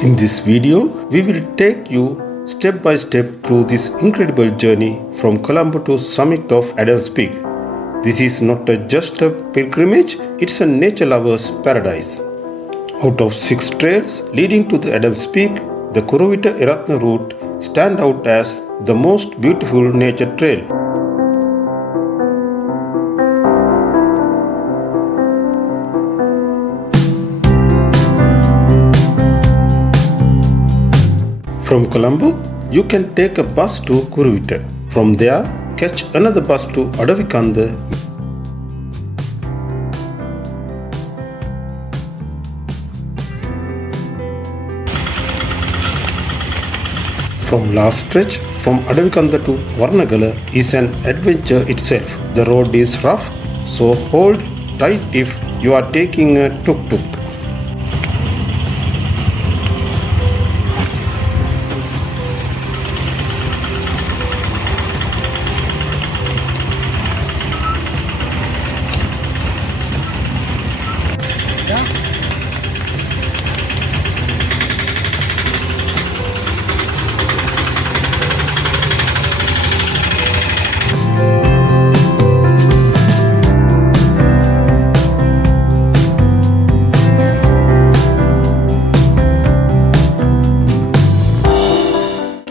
In this video, we will take you step by step through this incredible journey from Colombo to summit of Adams Peak. This is not just a pilgrimage, it's a nature lover's paradise. Out of 6 trails leading to the Adams Peak, the Kuruwita-Erathna route stands out as the most beautiful nature trail. From Colombo, you can take a bus to Kuruwita. From there, catch another bus to Adavikanda. From last stretch, from Adavikanda to Warnagala is an adventure itself. The road is rough, so hold tight if you are taking a tuk-tuk.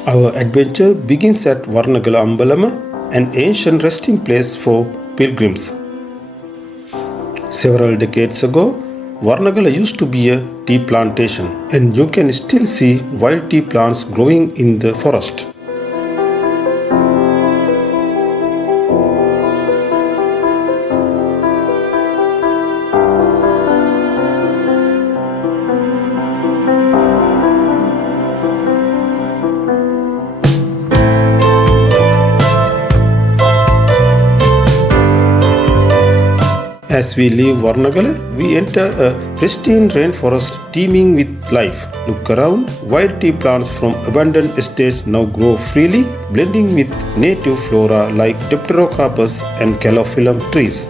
Our adventure begins at Warnagala Ambalama, an ancient resting place for pilgrims. Several decades ago, Warnagala used to be a tea plantation, and you can still see wild tea plants growing in the forest. As we leave Warnagala, we enter a pristine rainforest teeming with life. Look around, wild tea plants from abandoned estates now grow freely, blending with native flora like Dipterocarpus and Calophyllum trees.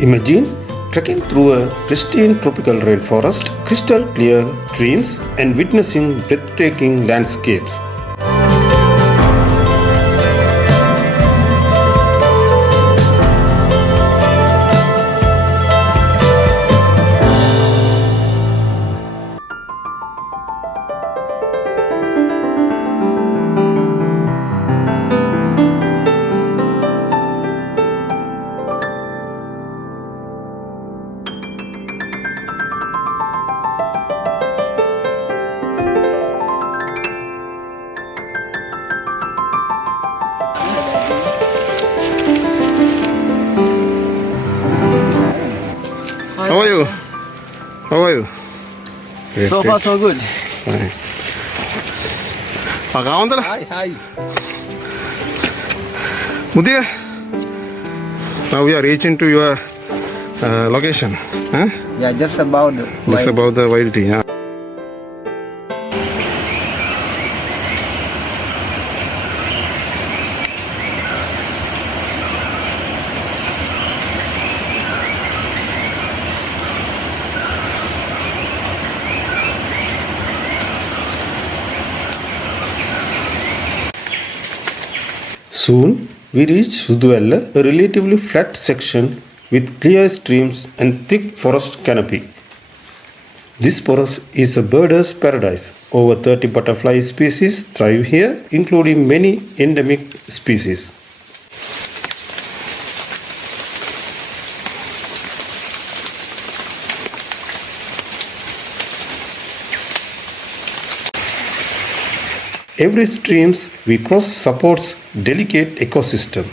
Imagine trekking through a pristine tropical rainforest, crystal clear streams, and witnessing breathtaking landscapes. How are you? How are you? So far, so good. Hi. Hi. Mudiga. Now we are reaching to your location. Huh? Yeah, just about the Just about the wild tea. Yeah. Soon, we reach Suduella, a relatively flat section with clear streams and thick forest canopy. This forest is a birder's paradise. Over 30 butterfly species thrive here, including many endemic species. Every stream we cross supports delicate ecosystem.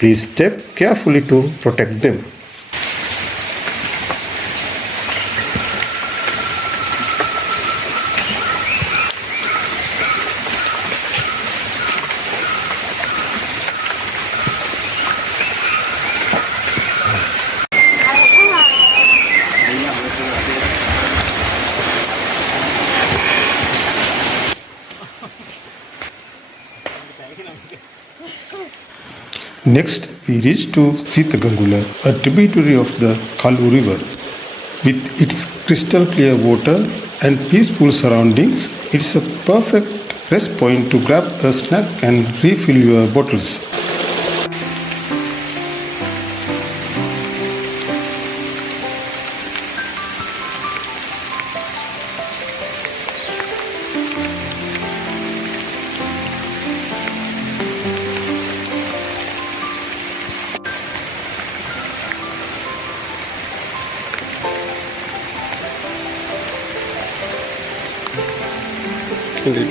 Please step carefully to protect them. Next, we reach to Seetha Gangula, a tributary of the Kalu River. With its crystal clear water and peaceful surroundings, it's a perfect rest point to grab a snack and refill your bottles. Indeed.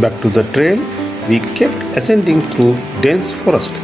Back to the trail, we kept ascending through dense forest.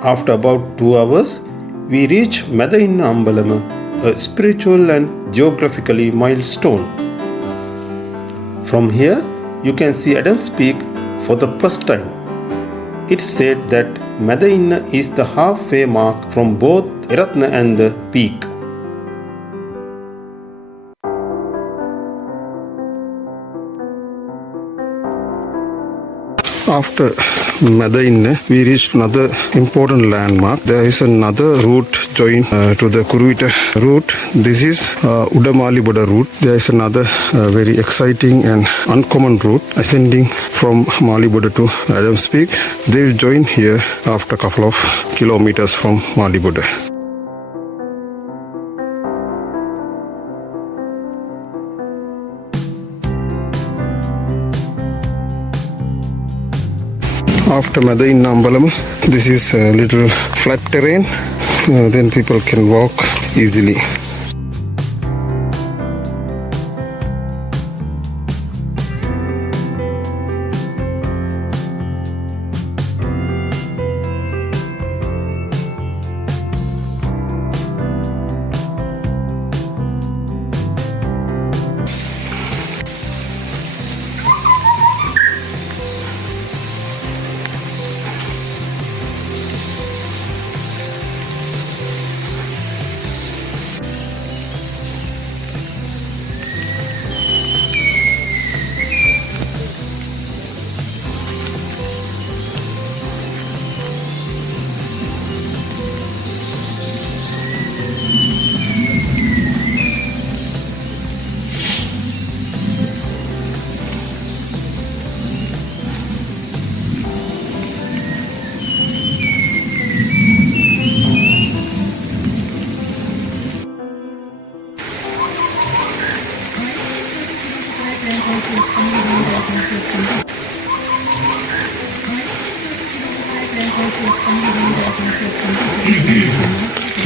After about 2 hours, we reach Medahinna Ambalama, a spiritual and geographically milestone. From here, you can see Adams Peak for the first time. It's said that Medahinna is the halfway mark from both Erathna and the peak. After Medahinna, we reached another important landmark. There is another route joined to the Kuruwita route. This is Udamaliboda route. There is another very exciting and uncommon route ascending from Maliboda to Adams Peak. They will join here after a couple of kilometers from Maliboda. After Medahinna Ambalama, this is a little flat terrain, then people can walk easily.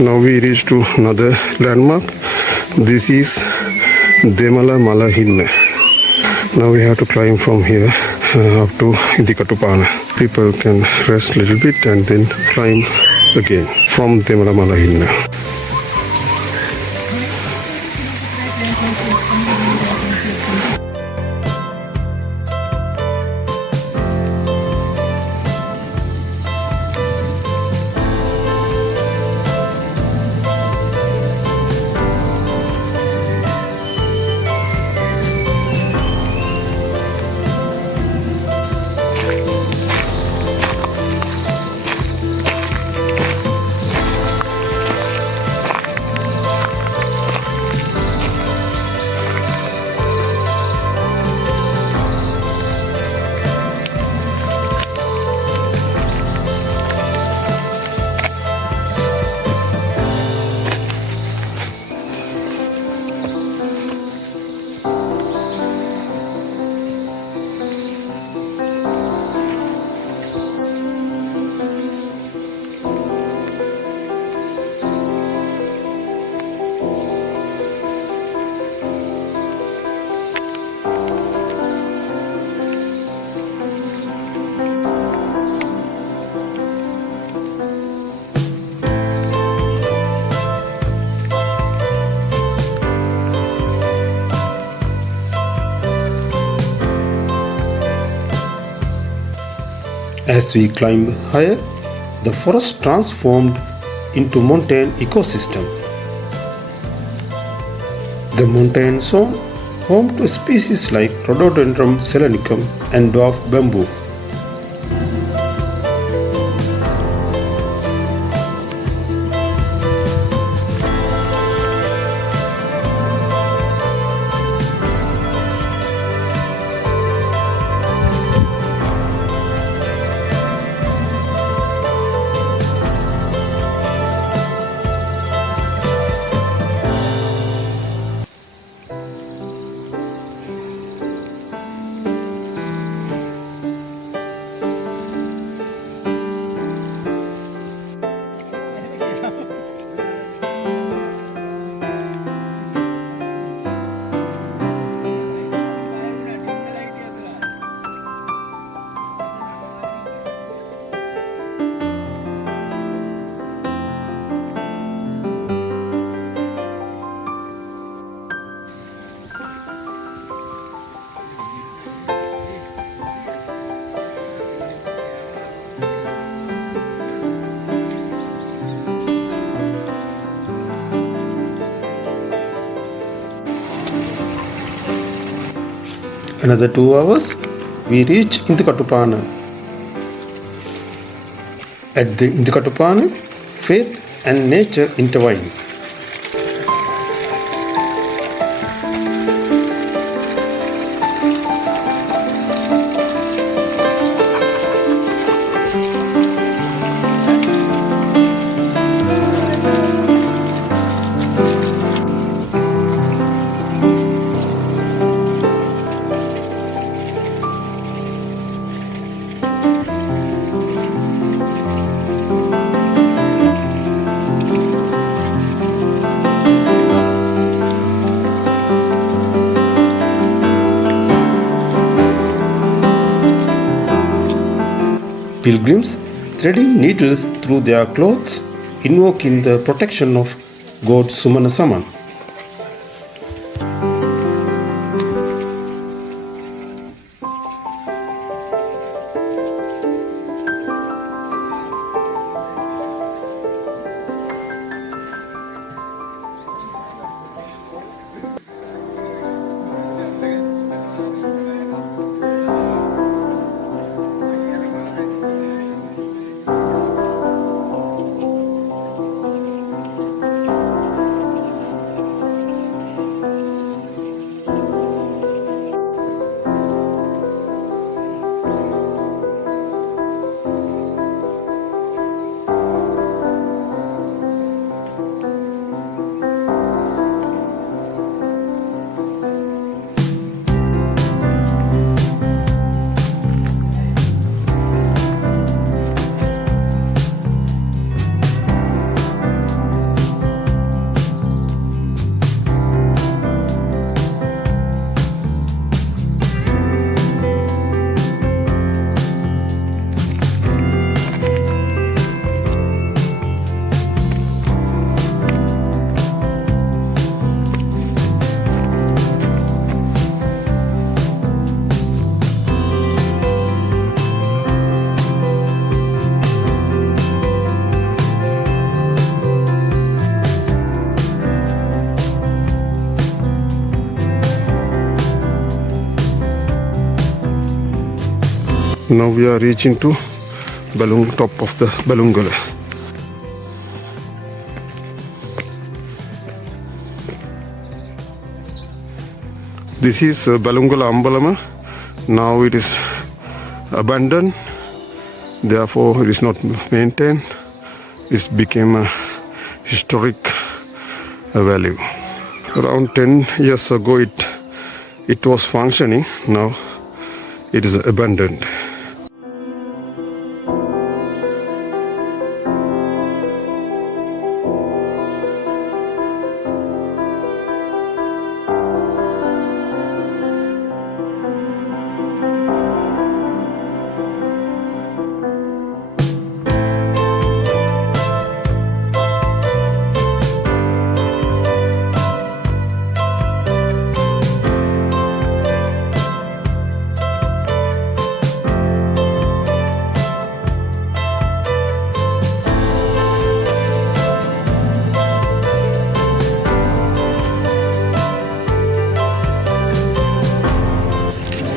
Now we reach to another landmark. This is Medahinna. Now we have to climb from here up to Indikatupana. People can rest a little bit and then climb again from Medahinna. As we climb higher, the forest transformed into montane ecosystem. The montane zone home to species like Rhododendron selanicum and dwarf bamboo. Another 2 hours, we reach Indikatupana. At the Indikatupana, faith and nature intertwine. Pilgrims, threading needles through their clothes, invoking the protection of God Sumana Saman. Now we are reaching to top of the Balungala. This is Balungala Ambalama. Now it is abandoned, therefore it is not maintained. It became a historic value. Around 10 years ago it was functioning. Now it is abandoned.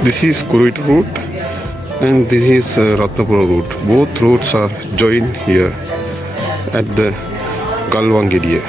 This is Kuruwita route and this is Ratnapura route. Both routes are joined here at the Galwang area.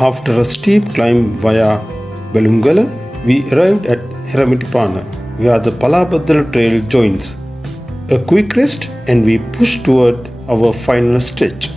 After a steep climb via Balungala, we arrived at Heramitipana, where the Palabhadra trail joins. A quick rest and we push toward our final stretch.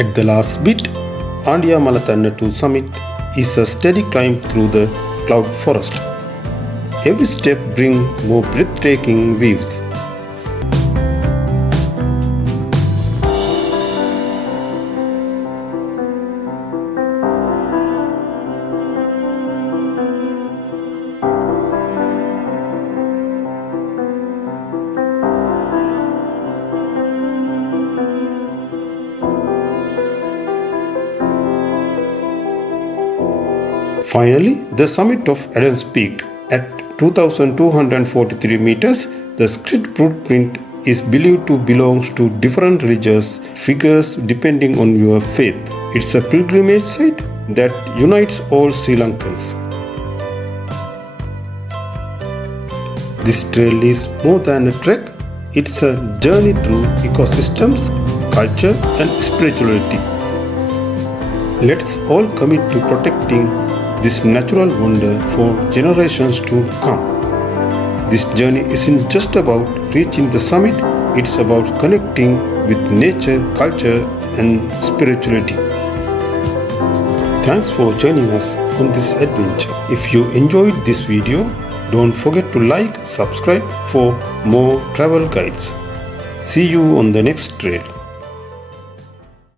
At the last bit, Andiya Malathanna to summit is a steady climb through the cloud forest. Every step brings more breathtaking views. Finally, the summit of Adams Peak at 2,243 meters, the script footprint is believed to belong to different religious figures depending on your faith. It's a pilgrimage site that unites all Sri Lankans. This trail is more than a trek, it's a journey through ecosystems, culture and spirituality. Let's all commit to protecting this natural wonder for generations to come. This journey isn't just about reaching the summit, it's about connecting with nature, culture, and spirituality. Thanks for joining us on this adventure. If you enjoyed this video, don't forget to like, subscribe for more travel guides. See you on the next trail.